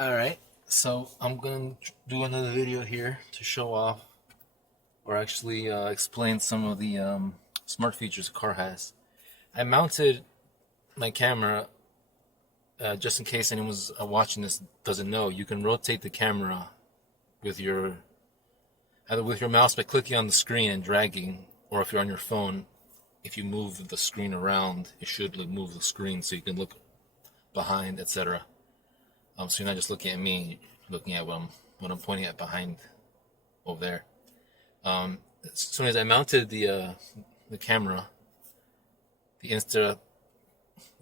Alright, so I'm going to do another video here to show off or actually explain some of the smart features the car has. I mounted my camera just in case anyone's watching this doesn't know. You can rotate the camera with either with your mouse by clicking on the screen and dragging, or if you're on your phone, if you move the screen around, it should move the screen so you can look behind, etc. So you're not just looking at me, you're looking at what I'm pointing at behind over there. As soon as I mounted the camera, the Insta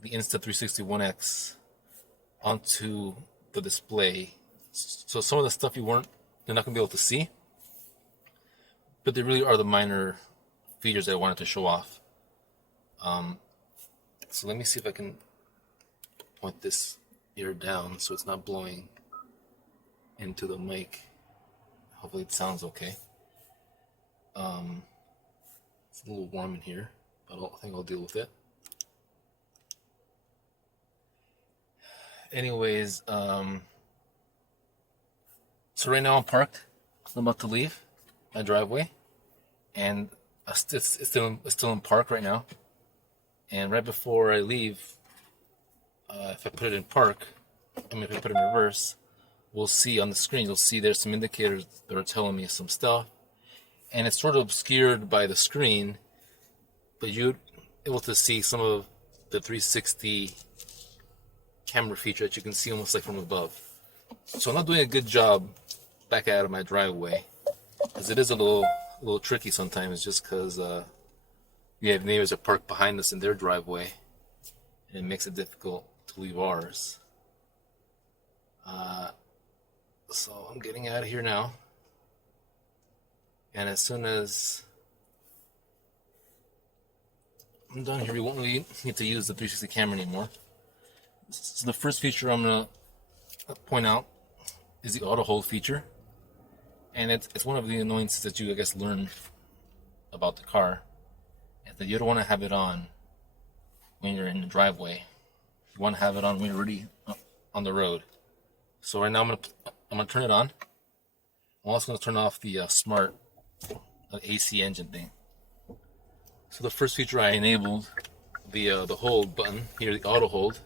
360 onto the display, so some of the stuff you're not gonna be able to see, but they really are the minor features that I wanted to show off. So let me see if I can point this ear down so it's not blowing into the mic. Hopefully it sounds okay. It's a little warm in here, but I think I'll deal with it. Anyways, so right now I'm parked. I'm about to leave my driveway, and it's still in park right now. And right before I leave, if I put it in park, if I put it in reverse, we'll see on the screen, you'll see there's some indicators that are telling me some stuff. And it's sort of obscured by the screen, but you're able to see some of the 360 camera feature that you can see almost like from above. So I'm not doing a good job back out of my driveway, because it is a little tricky sometimes, just because we have neighbors that park behind us in their driveway, and it makes it difficult to leave ours. So I'm getting out of here now, and as soon as I'm done here, we won't really need to use the 360 camera anymore. So the first feature I'm going to point out is the auto hold feature, and it's one of the annoyances that you, I guess, learn about the car, is that you don't want to have it on when you're in the driveway. You want to have it on when you're already on the road. So right now I'm gonna turn it on. I'm also gonna turn off the smart AC engine thing. So the first feature I enabled, the hold button here, the auto hold.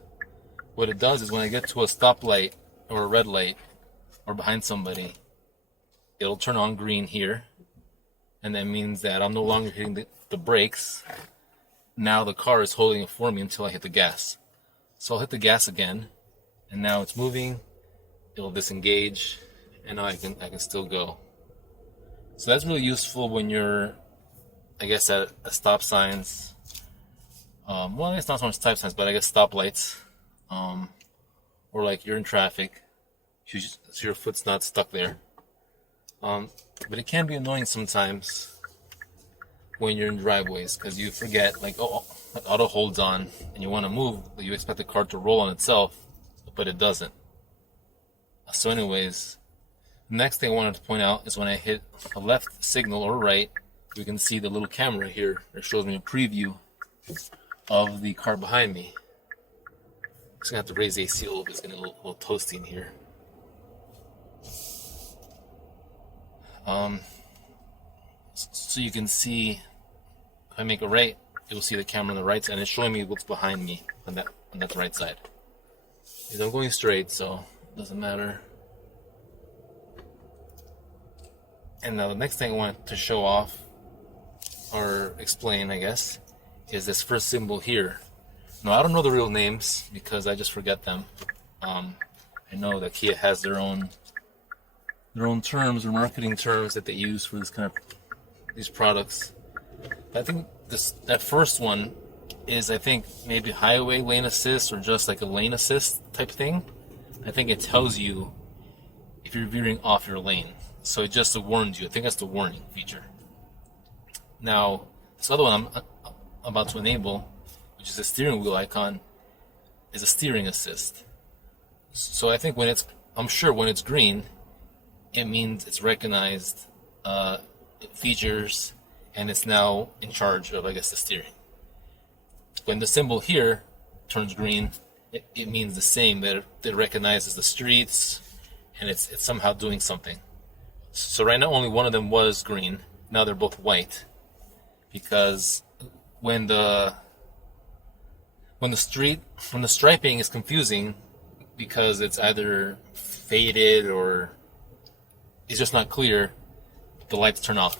What it does is when I get to a stoplight or a red light or behind somebody, it'll turn on green here, and that means that I'm no longer hitting the brakes. Now the car is holding it for me until I hit the gas. So I'll hit the gas again, and now it's moving. It'll disengage, and now I can still go. So that's really useful when you're, I guess, at stop signs. Well, I guess not so much stop signs, but I guess stoplights, or like you're in traffic, so your foot's not stuck there. But it can be annoying sometimes when you're in driveways, because you forget, like auto holds on, and you want to move, but you expect the car to roll on itself, but it doesn't. So anyways, the next thing I wanted to point out is when I hit a left signal or right, you can see the little camera here that shows me a preview of the car behind me. I'm just going to have to raise the AC a little bit, it's getting a little toasty in here. So you can see, if I make a right, you'll see the camera on the right side, and it's showing me what's behind me on that right side. Because I'm going straight, so it doesn't matter. And now the next thing I want to show off, or explain, I guess, is this first symbol here. Now, I don't know the real names because I just forget them. I know that Kia has their own terms or marketing terms that they use for these products. But I think that first one is, I think, maybe highway lane assist, or just like a lane assist type thing. I think it tells you if you're veering off your lane. So it just warns you. I think that's the warning feature. Now, this other one I'm about to enable, which is a steering wheel icon, is a steering assist. So I think I'm sure when it's green, it means it's recognized features, and it's now in charge of, I guess, the steering. When the symbol here turns green, it means the same, that it recognizes the streets, and it's somehow doing something. So right now only one of them was green. Now they're both white, because when the striping is confusing, because it's either faded or it's just not clear, the lights turn off,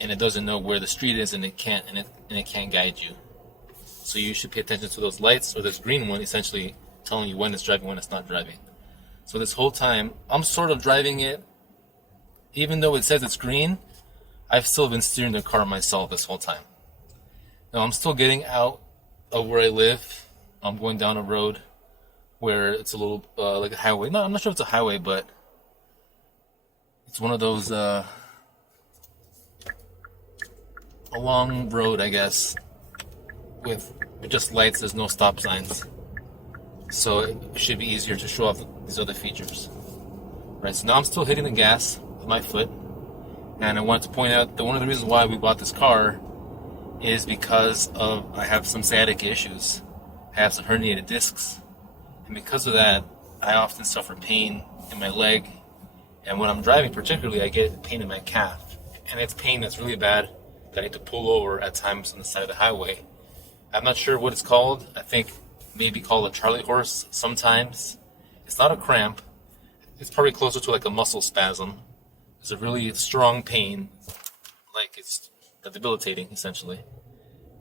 and it doesn't know where the street is, and it can't guide you. So you should pay attention to those lights, or this green one essentially telling you when it's driving, when it's not driving. So this whole time I'm sort of driving it, even though it says it's green. I've still been steering the car myself this whole time. Now I'm still getting out of where I live. I'm going down a road where it's a little like a highway. No, I'm not sure if it's a highway, but it's one of those a long road, I guess, with just lights. There's no stop signs, so it should be easier to show off these other features. Right, so now I'm still hitting the gas with my foot, and I wanted to point out that one of the reasons why we bought this car is because I have some sciatica issues. I have some herniated discs, and because of that, I often suffer pain in my leg, and when I'm driving particularly, I get pain in my calf, and it's pain that's really bad that I need to pull over at times on the side of the highway. I'm not sure what it's called. I think maybe called a Charlie horse sometimes. It's not a cramp. It's probably closer to like a muscle spasm. It's a really strong pain, like it's debilitating essentially.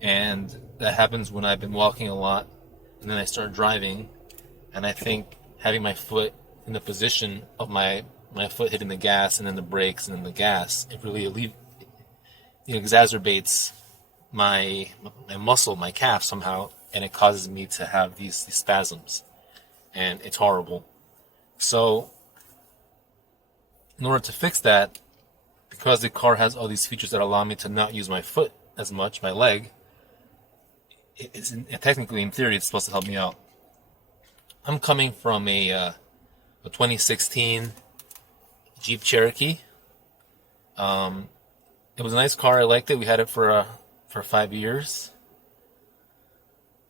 And that happens when I've been walking a lot, and then I start driving, and I think having my foot in the position of my foot hitting the gas and then the brakes and then the gas, it really exacerbates my muscle, my calf somehow, and it causes me to have these spasms, and it's horrible. So in order to fix that, because the car has all these features that allow me to not use my foot as much, my leg, technically, in theory, it's supposed to help me out. I'm coming from a 2016 Jeep Cherokee. It was a nice car. I liked it. We had it for 5 years.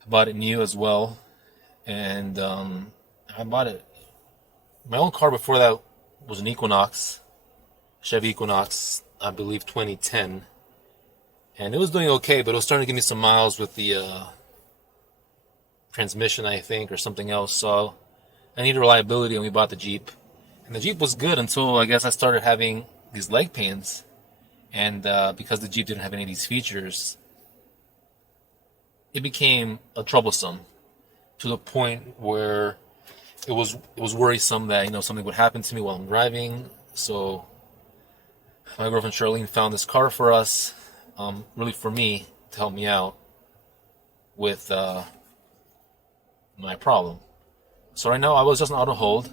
I bought it new as well, and I bought it. My old car before that was an Equinox, Chevy Equinox, I believe 2010, and it was doing okay, but it was starting to give me some miles with the transmission, I think, or something else. So I needed reliability, and we bought the Jeep. And the Jeep was good until I guess I started having these leg pains, and because the Jeep didn't have any of these features, it became troublesome to the point where it was worrisome that something would happen to me while I'm driving. So my girlfriend Charlene found this car for us, really for me, to help me out with my problem. So right now I was just on auto hold.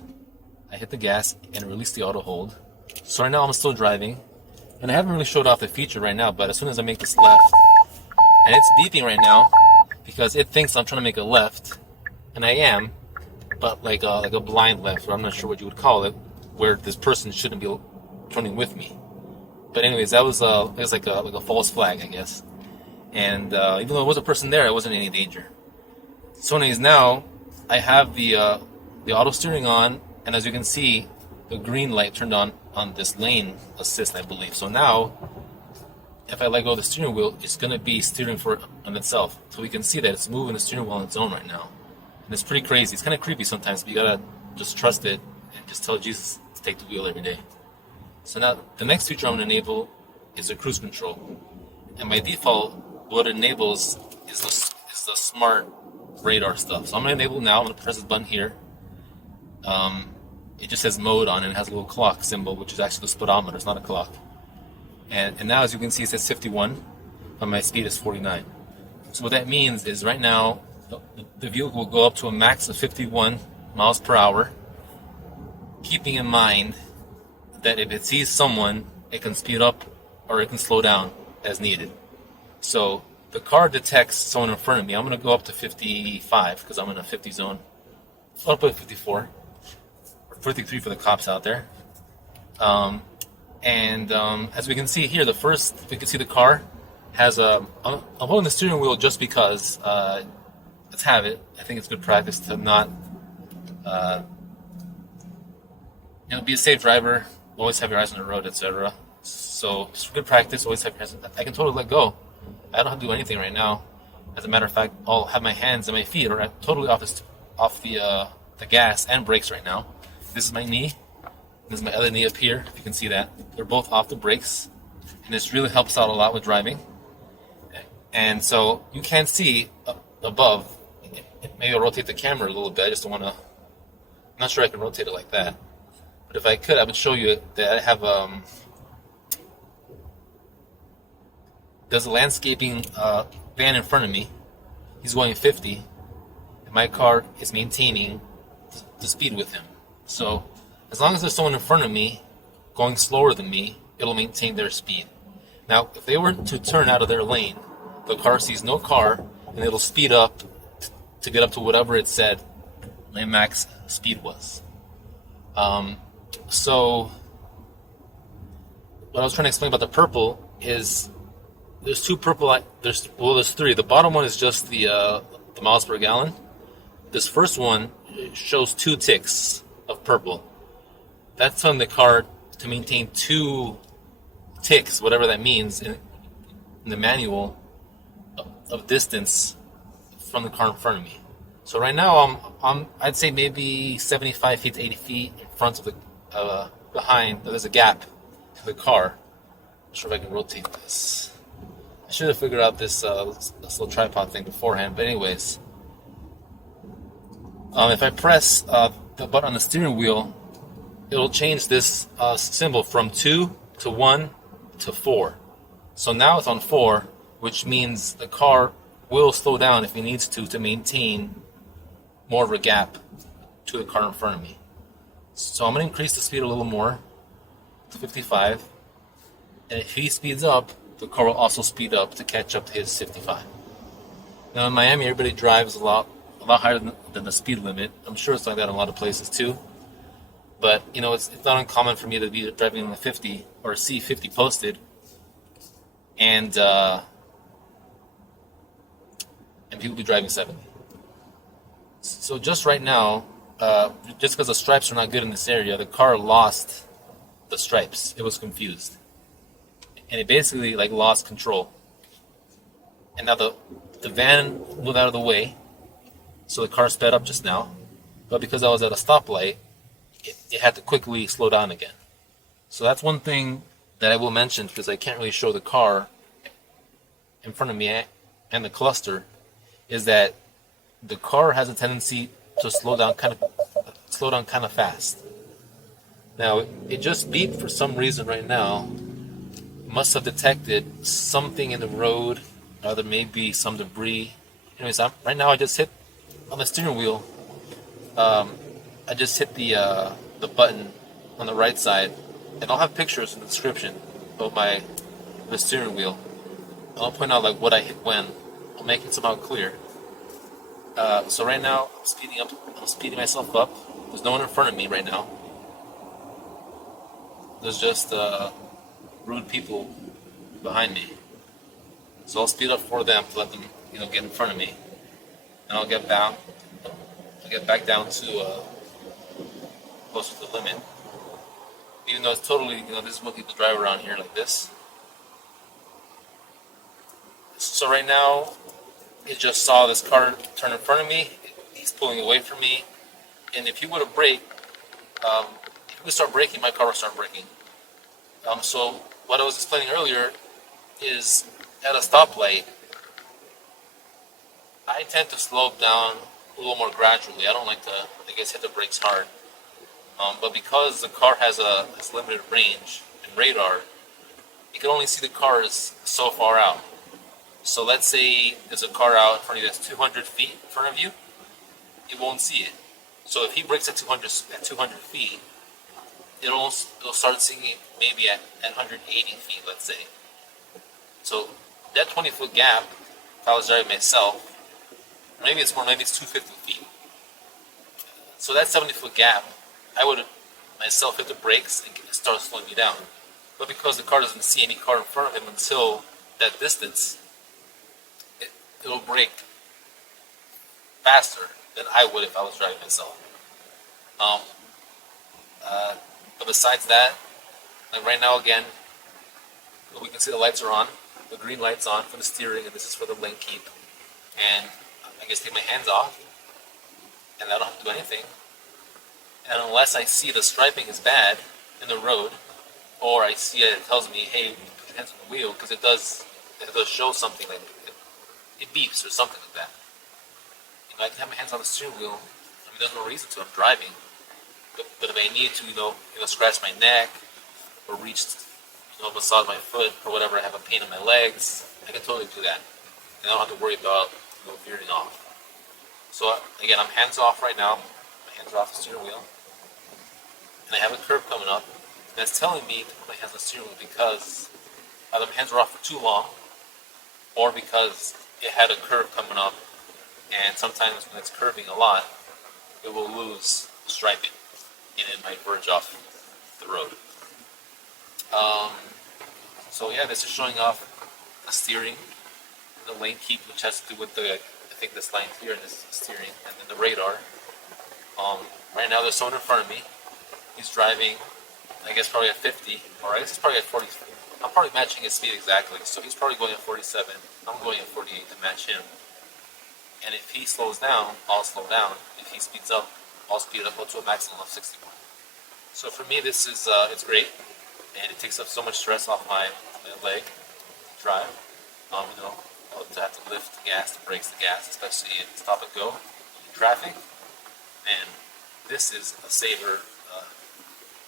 I hit the gas and released the auto hold. So right now I'm still driving, and I haven't really showed off the feature right now, but as soon as I make this left, and it's beeping right now because it thinks I'm trying to make a left, and I am, but like a blind left, or I'm not sure what you would call it, where this person shouldn't be turning with me. But anyways, it was like a false flag, I guess. And even though there was a person there, I wasn't in any danger. So anyways, now I have the auto steering on, and as you can see, the green light turned on this lane assist, I believe. So now, if I let go of the steering wheel, it's going to be steering on itself. So we can see that it's moving the steering wheel on its own right now. And it's pretty crazy. It's kind of creepy sometimes, but you got to just trust it and just tell Jesus to take the wheel every day. So now, the next feature I'm going to enable is the cruise control. And by default, what it enables is the smart radar stuff. So I'm going to enable now. I'm going to press this button here. It just says mode on it. It has a little clock symbol, which is actually the speedometer. It's not a clock. And now, as you can see, it says 51, but my speed is 49. So what that means is right now, the vehicle will go up to a max of 51 miles per hour, keeping in mind that if it sees someone, it can speed up or it can slow down as needed. So the car detects someone in front of me. I'm going to go up to 55 because I'm in a 50 zone. I'll put 54 or 53 for the cops out there. As we can see here, we can see the car has I'm holding the steering wheel just because at let's have it. I think it's good practice to not, uh, be a safe driver. Always have your eyes on the road, etc. So it's good practice. Always have your eyes. I can totally let go. I don't have to do anything right now. As a matter of fact, I'll have my hands and my feet are totally off the gas and brakes right now. This is my knee. This is my other knee up here. If you can see that, they're both off the brakes, and this really helps out a lot with driving. And so you can't see above. Maybe I'll rotate the camera a little bit. I just don't want to. I'm not sure I can rotate it like that. But if I could, I would show you that I have there's a landscaping van in front of me. He's going 50, and my car is maintaining the speed with him. So as long as there's someone in front of me going slower than me, it'll maintain their speed. Now, if they were to turn out of their lane, the car sees no car, and it'll speed up to get up to whatever it said lane max speed was. So what I was trying to explain about the purple is there's two purple. There's three. The bottom one is just the miles per gallon. This first one shows 2 ticks of purple. That's on the car to maintain 2 ticks, whatever that means, in the manual of distance from the car in front of me. So right now I'd say maybe 75 feet to 80 feet in front of the behind. There's a gap to the car. Not sure if I can rotate this. I should have figured out this little tripod thing beforehand. But anyways, if I press the button on the steering wheel, it'll change this symbol from 2 to 1 to 4. So now it's on 4, which means the car will slow down if it needs to maintain more of a gap to the car in front of me. So I'm going to increase the speed a little more to 55. And if he speeds up, the car will also speed up to catch up to his 55. Now in Miami, everybody drives a lot higher than the speed limit. I'm sure it's like that in a lot of places too. But, it's not uncommon for me to be driving a 50 or see 50 posted and people be driving 70. So just right now, just because the stripes are not good in this area, the car lost the stripes. It was confused. And it basically lost control. And now the van moved out of the way, so the car sped up just now. But because I was at a stoplight, it had to quickly slow down again. So that's one thing that I will mention, because I can't really show the car in front of me and the cluster, is that the car has a tendency to slow down kind of fast. Now it just beeped for some reason right now. It must have detected something in the road, or there may be some debris. Anyways, right now I just hit on the steering wheel. I just hit the button on the right side, and I'll have pictures in the description of the steering wheel. And I'll point out what I hit when. I'll make it somehow clear. So right now I'm speeding up. I'm speeding myself up. There's no one in front of me right now. There's just rude people behind me. So I'll speed up for them to let them, get in front of me, and I'll get back down to close to the limit. Even though it's totally, this is what people drive around here like this. So right now, it just saw this car turn in front of me. He's pulling away from me, and if he would have braked, if he would start braking, my car would start braking. So what I was explaining earlier is at a stoplight, I tend to slow down a little more gradually. I don't like to, hit the brakes hard. But because the car has this limited range and radar, you can only see the cars so far out. So let's say there's a car out in front of you that's 200 feet in front of you, it won't see it. So if he brakes at 200 feet, it'll start seeing it maybe at 180 feet, let's say. So that 20-foot gap, if I was driving myself, maybe it's more, maybe it's 250 feet. So that 70-foot gap, I would myself hit the brakes and start slowing me down. But because the car doesn't see any car in front of him until that distance, it'll brake faster than I would if I was driving myself. Um, but besides that, like right now again, we can see the lights are on. The green light's on for the steering, and this is for the lane keep. And I just take my hands off, and I don't have to do anything. And unless I see the striping is bad in the road, or I see it tells me, hey, put your hands on the wheel, because it does show something, like it beeps or something like that. You know, I can have my hands on the steering wheel. I mean, there's no reason to. I'm driving, but if I need to, scratch my neck or reach, massage my foot or whatever, I have a pain in my legs, I can totally do that. And I don't have to worry about veering off. So again, I'm hands off right now. My hands are off the steering wheel, and I have a curve coming up. And it's telling me to put my hands on the steering wheel because either my hands are off for too long, or because it had a curve coming up, and sometimes when it's curving a lot, it will lose striping, and it might verge off the road. So yeah, this is showing off the steering, the lane keep, which has to do with I think this line here, and this is the steering, and then the radar. Right now there's someone in front of me. He's driving, I guess probably at 50, or I guess he's probably at 40. I'm probably matching his speed exactly, so he's probably going at 47. I'm going at 48 to match him. And if he slows down, I'll slow down. If he speeds up, I'll speed up to a maximum of 61. So for me, this is it's great, and it takes up so much stress off my leg to drive. To have to lift the gas, the brakes, the gas, especially in stop and go in traffic. And this is a saver.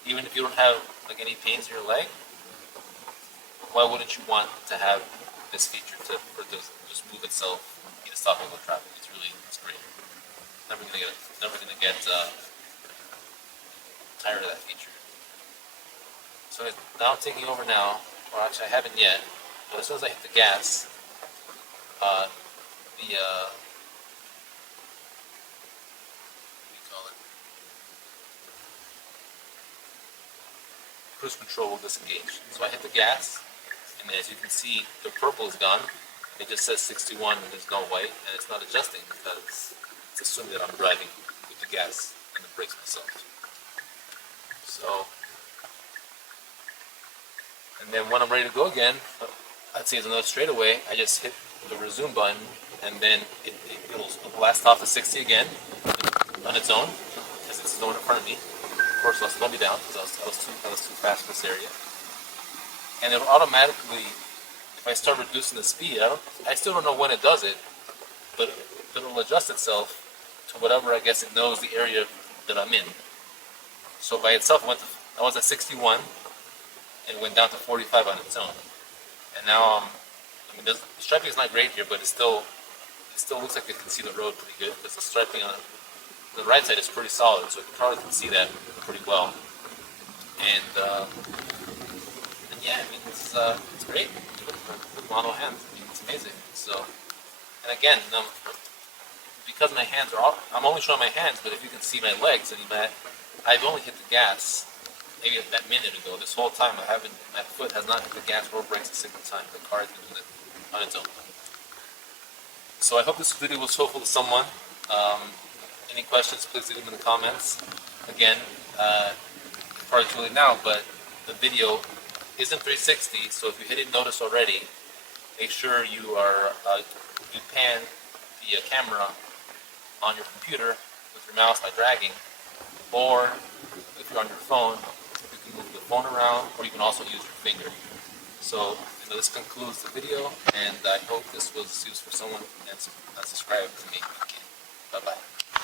Even if you don't have like any pains in your leg, why wouldn't you want to have this feature for just move itself in stop and go traffic? It's great. Never gonna get tired of that feature. So now I'm taking over now. Well, actually I haven't yet, but as soon as I hit the gas, cruise control will disengage. So I hit the gas, and as you can see, the purple is gone. It just says 61, and there's no white, and it's not adjusting because it's assuming that I'm driving with the gas and the brakes myself. So, and then when I'm ready to go again, I'd say it's another straightaway. I just hit the resume button, and then it'll blast off to 60 again on its own, because it's the one in front of me. Of course, it'll slow me down because I was too fast for this area. And it'll automatically, if I start reducing the speed, I still don't know when it does it, but it'll adjust itself to whatever I guess it knows the area that I'm in. So by itself, I was at 61, and it went down to 45 on its own. And now, the striping is not great here, but it still looks like it can see the road pretty good, because the striping on the right side is pretty solid, so you probably can see that pretty well. And yeah, it's great with mono hands. It's amazing. So, and again, because my hands are off, I'm only showing my hands, but if you can see my legs, I've only hit the gas maybe that minute ago. This whole time my foot has not hit the gas or brakes a single time. The car has been doing it on its own. So I hope this video was helpful to someone. Any questions, please leave them in the comments. Again, probably too late now, but the video isn't 360, so if you hit notice already, make sure you pan the camera on your computer with your mouse by dragging, or if you're on your phone, you can move the phone around, or you can also use your finger. So this concludes the video, and I hope this was useful for someone, and subscribe to me if you can. Bye-bye.